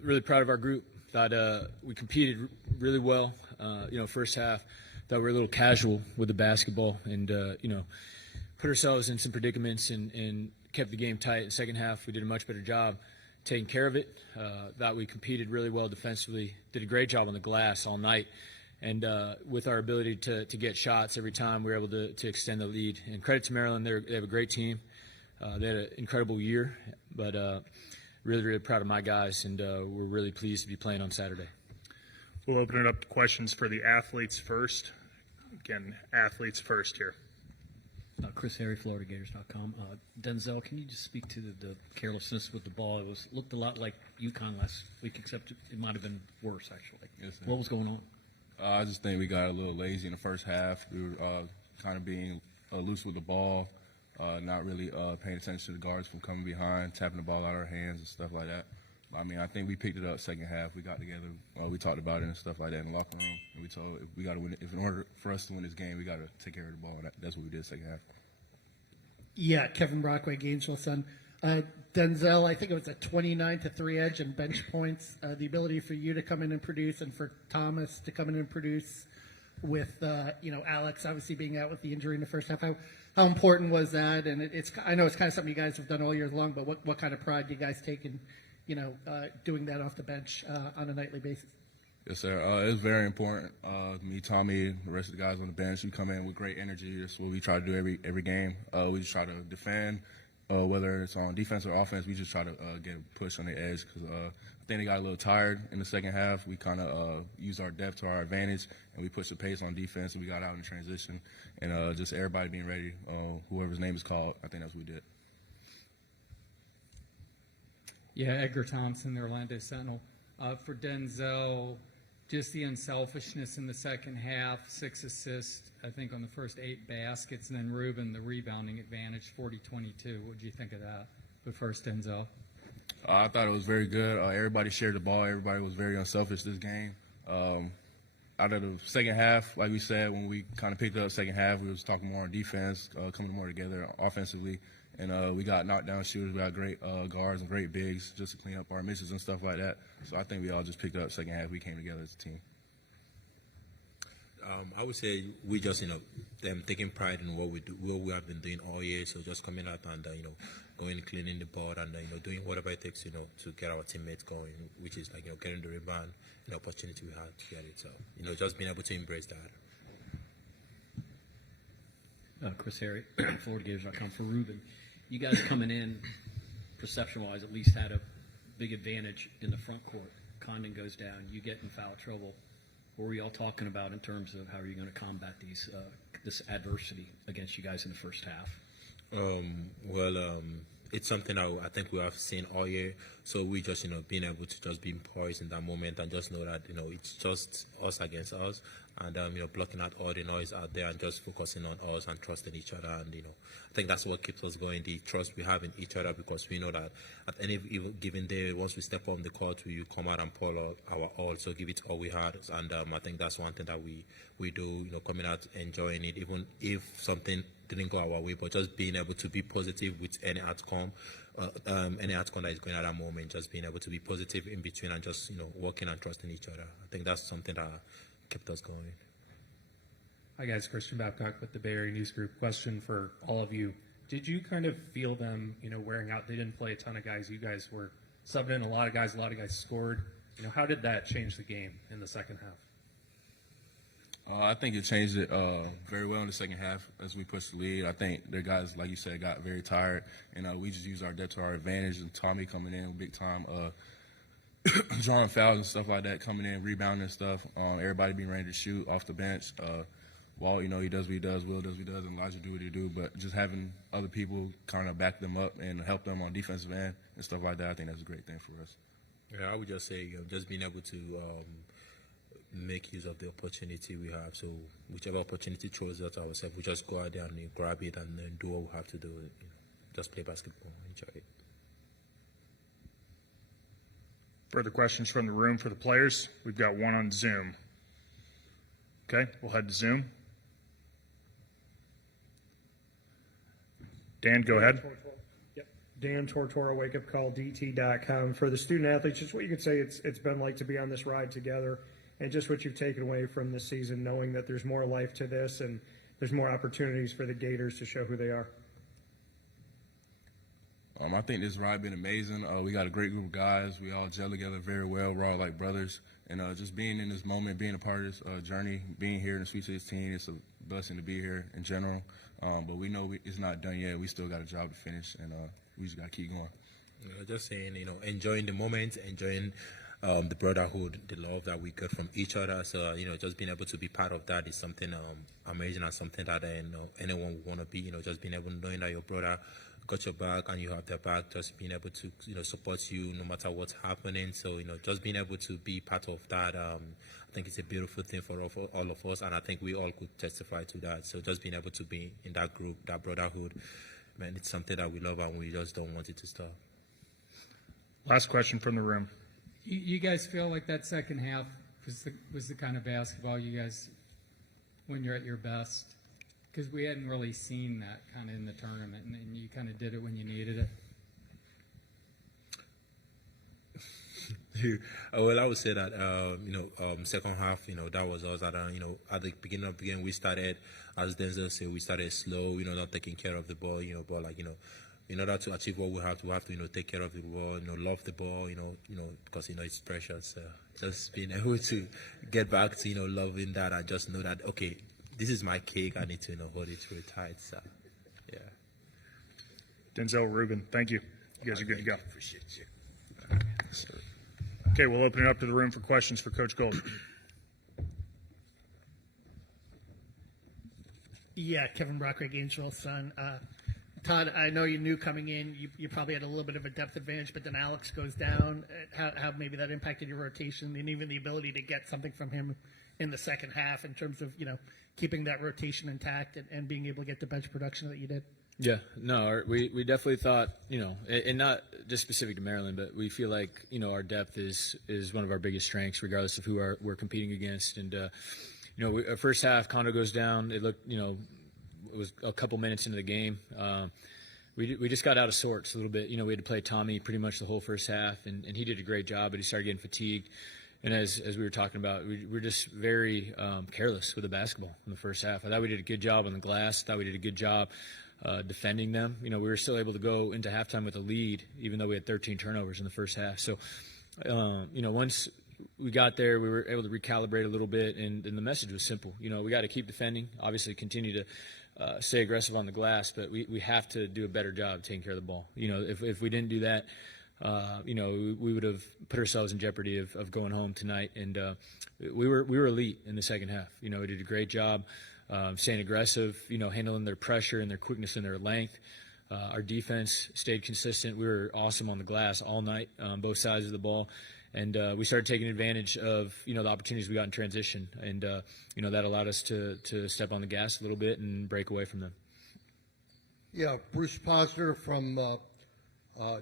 really proud of our group. Thought we competed really well. First half, thought we were a little casual with the basketball and, put ourselves in some predicaments and kept the game tight. In the second half, we did a much better job taking care of it. Thought we competed really well defensively, did a great job on the glass all night. And with our ability to get shots every time, we were able to extend the lead. And credit to Maryland, they have a great team. They had an incredible year, but really, really proud of my guys, and we're really pleased to be playing on Saturday. We'll open it up to questions for the athletes first. Again, athletes first here. Chris Harry, FloridaGators.com. Denzel, can you just speak to the carelessness with the ball? It looked a lot like UConn last week, except it might have been worse, actually. Yes, what was going on? I just think we got a little lazy in the first half. We were kind of being loose with the ball, not really paying attention to the guards from coming behind, tapping the ball out of our hands and stuff like that. I mean, I think we picked it up second half. We got together, we talked about it and stuff like that in the locker room. And we told if we got to win, if in order for us to win this game, we got to take care of the ball. That's what we did second half. Yeah, Kevin Brockway, Gainesville Sun. Denzel, I think it was a 29-3 edge and bench points. The ability for you to come in and produce, and for Thomas to come in and produce, with Alex obviously being out with the injury in the first half. How important was that? And I know it's kind of something you guys have done all year long, but what kind of pride do you guys take in doing that off the bench on a nightly basis? Yes, sir. It's very important. Me, Tommy, the rest of the guys on the bench, we come in with great energy. That's what we try to do every game. We just try to defend, whether it's on defense or offense. We just try to get a push on the edge because I think they got a little tired in the second half. We kind of used our depth to our advantage, and we pushed the pace on defense, and we got out in transition. And just everybody being ready, whoever's name is called, I think that's what we did. Yeah, Edgar Thompson, the Orlando Sentinel. For Denzel, just the unselfishness in the second half, 6 assists, I think, on the first 8 baskets, and then Rueben, the rebounding advantage, 40-22. What did you think of that? But first, Denzel. I thought it was very good. Everybody shared the ball. Everybody was very unselfish this game. Out of the second half, like we said, when we kind of picked up second half, we was talking more on defense, coming more together offensively. And we got knockdown shooters. We got great guards and great bigs just to clean up our misses and stuff like that. So I think we all just picked up second half. We came together as a team. I would say we just, them taking pride in what we do, what we have been doing all year. So just coming out and, going cleaning the board and, doing whatever it takes, to get our teammates going, which is like, getting the rebound, the opportunity we had to get it. So, just being able to embrace that. Chris Harry, FloridaGators.com. For Rueben, you guys coming in, perception-wise, at least had a big advantage in the front court. Condon goes down, you get in foul trouble. What were y'all talking about in terms of how are you going to combat this adversity against you guys in the first half? It's something I think we have seen all year. So we just, being able to just be poised in that moment and just know that, it's just us against us. And, blocking out all the noise out there and just focusing on us and trusting each other. And, I think that's what keeps us going, the trust we have in each other, because we know that at any given day, once we step on the court, we come out and pull out our all, so give it all we had. And I think that's one thing that we do, coming out, enjoying it, even if something didn't go our way, but just being able to be positive with any outcome that is going at that moment, just being able to be positive in between and just, working and trusting each other. I think that's something that kept us going. Hi guys, Christian Babcock with the Bay Area News Group. Question for all of you. Did you kind of feel them, wearing out? They didn't play a ton of guys. You guys were subbing in a lot of guys scored. How did that change the game in the second half? I think it changed it very well in the second half as we pushed the lead. I think their guys, like you said, got very tired, and we just used our depth to our advantage. And Tommy coming in big time, drawing fouls and stuff like that, coming in, rebounding and stuff. Everybody being ready to shoot off the bench. Walt, he does what he does. Will does what he does, and Elijah do what he do. But just having other people kind of back them up and help them on defensive end and stuff like that, I think that's a great thing for us. Yeah, I would just say just being able to make use of the opportunity we have. So whichever opportunity throws out to ourselves, we just go out there and grab it and then do what we have to do. Just play basketball, enjoy it. Further questions from the room for the players? We've got one on Zoom. Okay, we'll head to Zoom. Dan, go ahead. Dan Tortora, Wake Up Call, DT.com. For the student athletes, just what you could say it's been like to be on this ride together, and just what you've taken away from this season, knowing that there's more life to this and there's more opportunities for the Gators to show who they are. I think this ride been amazing. We got a great group of guys. We all gel together very well. We're all like brothers. And just being in this moment, being a part of this journey, being here in the Sweet 16, it's a blessing to be here in general. But we know it's not done yet. We still got a job to finish, and we just got to keep going. Just saying, enjoying the moment, enjoying the brotherhood, the love that we get from each other. So, just being able to be part of that is something amazing and something that anyone would want to be. Just being able to knowing that your brother got your back and you have their back, just being able to support you no matter what's happening. So just being able to be part of that, I think it's a beautiful thing for all of us, and I think we all could testify to that. So just being able to be in that group, that brotherhood, man, it's something that we love and we just don't want it to stop. Last question from the room. You guys feel like that second half was the kind of basketball you guys, when you're at your best? Because we hadn't really seen that kind of in the tournament, and you kind of did it when you needed it. Well, I would say that second half, that was us. That at the beginning of the game, we started, as Denzel said, we started slow. Not taking care of the ball. But in order to achieve what we have to take care of the ball. Love the ball. Because it's precious. Just being able to get back to loving that and just know that okay, this is my cake. I need to hold it really tight. So, yeah. Denzel, Rueben, thank you. You guys are good to go. Appreciate you. Okay, we'll open it up to the room for questions for Coach Gold. Yeah, Kevin Brockway, Gainesville's son. Todd, I know you knew coming in, you probably had a little bit of a depth advantage, but then Alex goes down. How maybe that impacted your rotation and even the ability to get something from him in the second half in terms of, keeping that rotation intact and being able to get the bench production that you did? Yeah, no, we definitely thought, and not just specific to Maryland, but we feel like, our depth is one of our biggest strengths, regardless of who we're competing against. And, our first half, Kondo goes down. It looked, it was a couple minutes into the game. We just got out of sorts a little bit. We had to play Tommy pretty much the whole first half, and he did a great job, but he started getting fatigued. And as we were talking about, we were just very careless with the basketball in the first half. I thought we did a good job on the glass. I thought we did a good job defending them. We were still able to go into halftime with a lead, even though we had 13 turnovers in the first half. So, once we got there, we were able to recalibrate a little bit, and the message was simple. We got to keep defending, obviously continue to stay aggressive on the glass, but we have to do a better job taking care of the ball. If we didn't do that, we would have put ourselves in jeopardy of going home tonight. And we were elite in the second half. We did a great job staying aggressive, handling their pressure and their quickness and their length. Our defense stayed consistent. We were awesome on the glass all night, both sides of the ball. And we started taking advantage of, the opportunities we got in transition. And, that allowed us to step on the gas a little bit and break away from them. Yeah, Bruce Posner from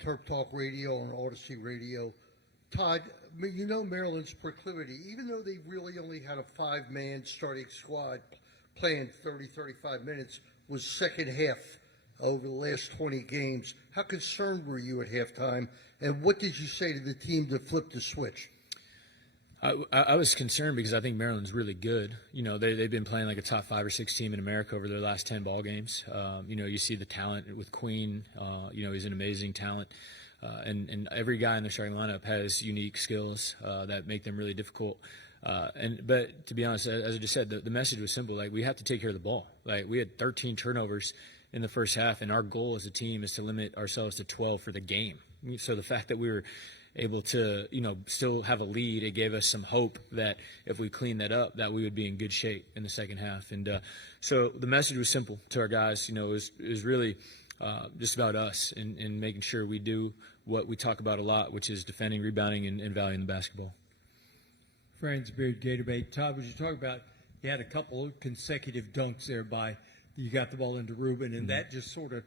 Turk Talk Radio and Odyssey Radio. Todd, Maryland's proclivity, even though they really only had a 5-man starting squad playing 30, 35 minutes, was second half over the last 20 games. How concerned were you at halftime, and what did you say to the team to flip the switch? I was concerned because I think Maryland's really good. They've been playing like a top 5 or 6 team in America over their last 10 ball games. You see the talent with Queen. He's an amazing talent. And every guy in the starting lineup has unique skills that make them really difficult. But to be honest, as I just said, the message was simple. Like, we have to take care of the ball. Like, we had 13 turnovers in the first half, and our goal as a team is to limit ourselves to 12 for the game. So the fact that we were able to, still have a lead, it gave us some hope that if we clean that up, that we would be in good shape in the second half. And so the message was simple to our guys. It was really just about us and making sure we do what we talk about a lot, which is defending, rebounding, and valuing the basketball. Friends, Beard Gatorade. Todd, was you talking about you had a couple of consecutive dunks there you got the ball into Rueben, and that just sort of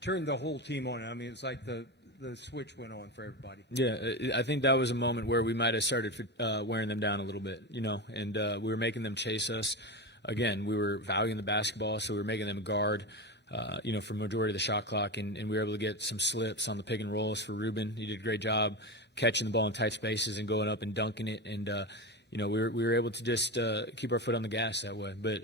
turned the whole team on. I mean, it's like the switch went on for everybody. Yeah, I think that was a moment where we might have started wearing them down a little bit, and we were making them chase us. Again, we were valuing the basketball, so we were making them guard. for majority of the shot clock, and we were able to get some slips on the pick and rolls for Rueben. He did a great job catching the ball in tight spaces and going up and dunking it, and we were able to just keep our foot on the gas that way. But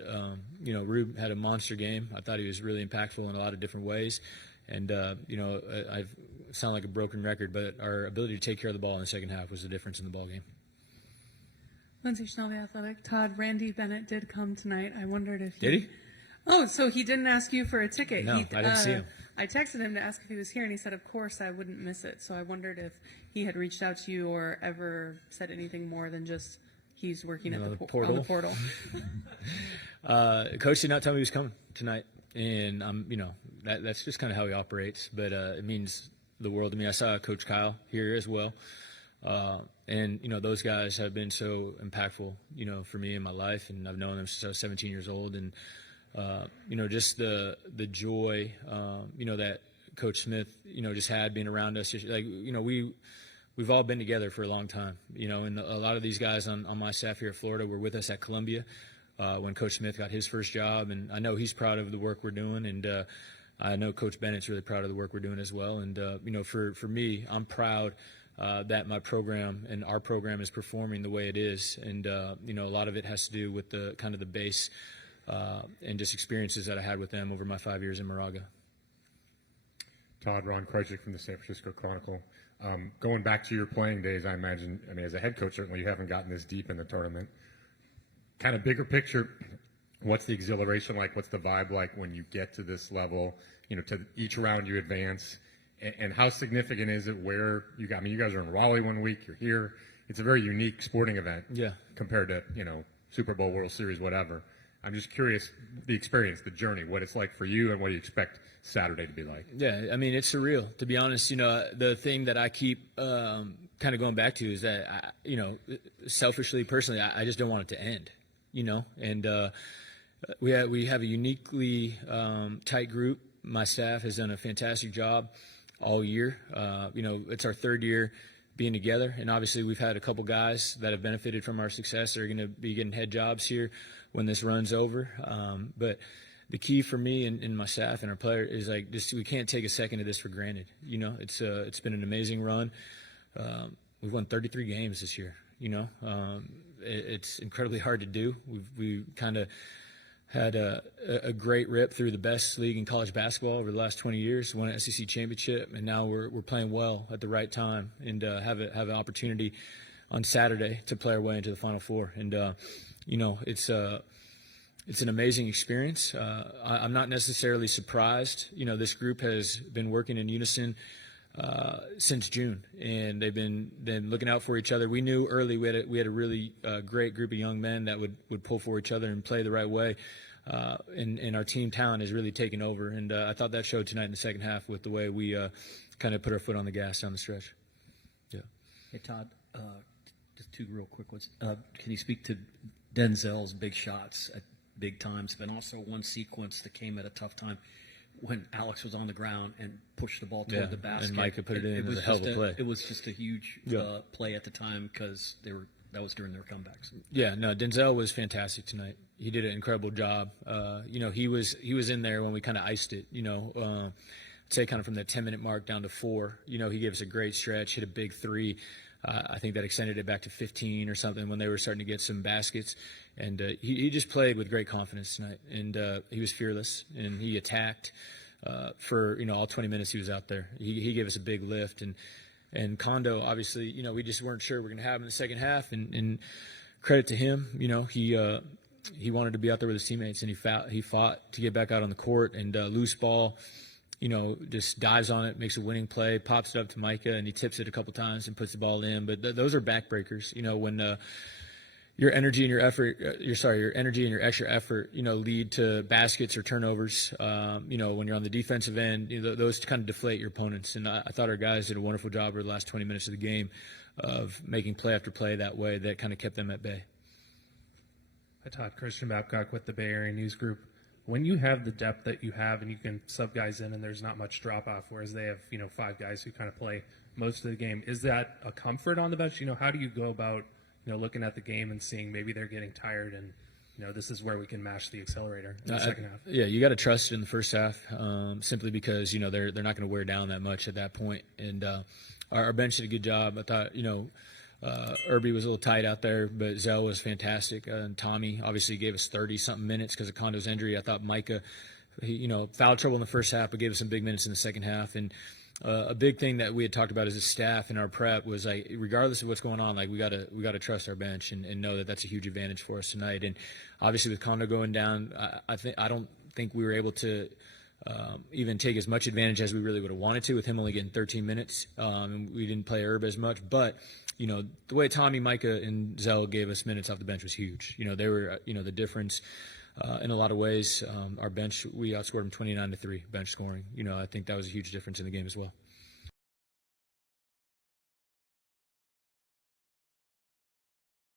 Rube had a monster game. I thought he was really impactful in a lot of different ways, and I sound like a broken record, but our ability to take care of the ball in the second half was the difference in the ball game. Lindsay Schnell, The Athletic. Todd, Randy Bennett did come tonight. I wondered if Did he? Oh, so he didn't ask you for a ticket. No, I didn't see him. I texted him to ask if he was here, and he said, of course, I wouldn't miss it. So I wondered if he had reached out to you or ever said anything more than just he's working at the portal. On the portal. Coach did not tell me he was coming tonight, and that's just kind of how he operates. But it means the world to me. I saw Coach Kyle here as well. And those guys have been so impactful, for me in my life, and I've known them since I was 17 years old. And just the joy, that Coach Smith, just had being around us. Like, we've all been together for a long time, and a lot of these guys on my staff here at Florida were with us at Columbia when Coach Smith got his first job, and I know he's proud of the work we're doing, and I know Coach Bennett's really proud of the work we're doing as well. And for me, I'm proud that my program and our program is performing the way it is, and a lot of it has to do with the kind of the base and just experiences that I had with them over my 5 years in Moraga. Todd, Ron Krejcik from the San Francisco Chronicle. Going back to your playing days, I imagine, as a head coach, certainly you haven't gotten this deep in the tournament. Kind of bigger picture, what's the exhilaration like? What's the vibe like when you get to this level? To each round you advance. And how significant is it where you got? You guys are in Raleigh one week, you're here. It's a very unique sporting event. Yeah. Compared to, Super Bowl, World Series, whatever. I'm just curious, the experience, the journey, what it's like for you, and what do you expect Saturday to be like? Yeah, it's surreal, to be honest. The thing that I keep kind of going back to is that, selfishly, personally, I just don't want it to end, And we have a uniquely tight group. My staff has done a fantastic job all year. It's our third year being together, and obviously we've had a couple guys that have benefited from our success. They're going to be getting head jobs here when this run's over. But the key for me and my staff and our player is like this: we can't take a second of this for granted. It's been an amazing run. We've won 33 games this year. It's incredibly hard to do. We kind of had a great rip through the best league in college basketball over the last 20 years, won an SEC championship, and now we're playing well at the right time and have an opportunity on Saturday to play our way into the Final Four. And, it's an amazing experience. I'm not necessarily surprised. This group has been working in unison since June, and they've been looking out for each other. We knew early we had a really great group of young men that would pull for each other and play the right way. And our team talent has really taken over, and I thought that showed tonight in the second half with the way we kind of put our foot on the gas down the stretch. Yeah. Hey, Todd, just two real quick ones. Can you speak to Denzel's big shots at big times, but also one sequence that came at a tough time when Alex was on the ground and pushed the ball toward the basket? And Micah put it in. It was a hell of a play. It was just a huge play at the time because that was during their comebacks. Yeah, no, Denzel was fantastic tonight. He did an incredible job. He was in there when we kind of iced it. I'd say kind of from the 10-minute mark down to 4. He gave us a great stretch, hit a big 3. I think that extended it back to 15 or something when they were starting to get some baskets. And he just played with great confidence tonight. And he was fearless, and he attacked for all 20 minutes he was out there. He gave us a big lift. And Kondo, obviously, we just weren't sure we were going to have him in the second half. And credit to him, he wanted to be out there with his teammates, and he fought to get back out on the court. And loose ball, just dives on it, makes a winning play, pops it up to Micah, and he tips it a couple times and puts the ball in. But those are backbreakers. When your energy and your effort, your energy and your extra effort, lead to baskets or turnovers. When you're on the defensive end, those kind of deflate your opponents. And I thought our guys did a wonderful job over the last 20 minutes of the game of making play after play that way that kind of kept them at bay. Hi, Todd. Christian Babcock with the Bay Area News Group. When you have the depth that you have and you can sub guys in and there's not much drop-off, whereas they have, 5 guys who kind of play most of the game, is that a comfort on the bench? How do you go about, looking at the game and seeing maybe they're getting tired and this is where we can mash the accelerator in the second half? Yeah, you got to trust it in the first half, simply because they're not going to wear down that much at that point. And our bench did a good job. I thought Irby was a little tight out there, but Zell was fantastic. And Tommy obviously gave us 30-something minutes because of Kondo's injury. I thought Micah, foul trouble in the first half, but gave us some big minutes in the second half. And a big thing that we had talked about as a staff in our prep was, like, regardless of what's going on, like, we gotta trust our bench and know that that's a huge advantage for us tonight. And obviously with Kondo going down, I don't think we were able to even take as much advantage as we really would have wanted to, with him only getting 13 minutes. And we didn't play Herb as much, but the way Tommy, Micah, and Zell gave us minutes off the bench was huge. They were the difference. In a lot of ways, our bench, we outscored them 29-3 bench scoring. I think that was a huge difference in the game as well.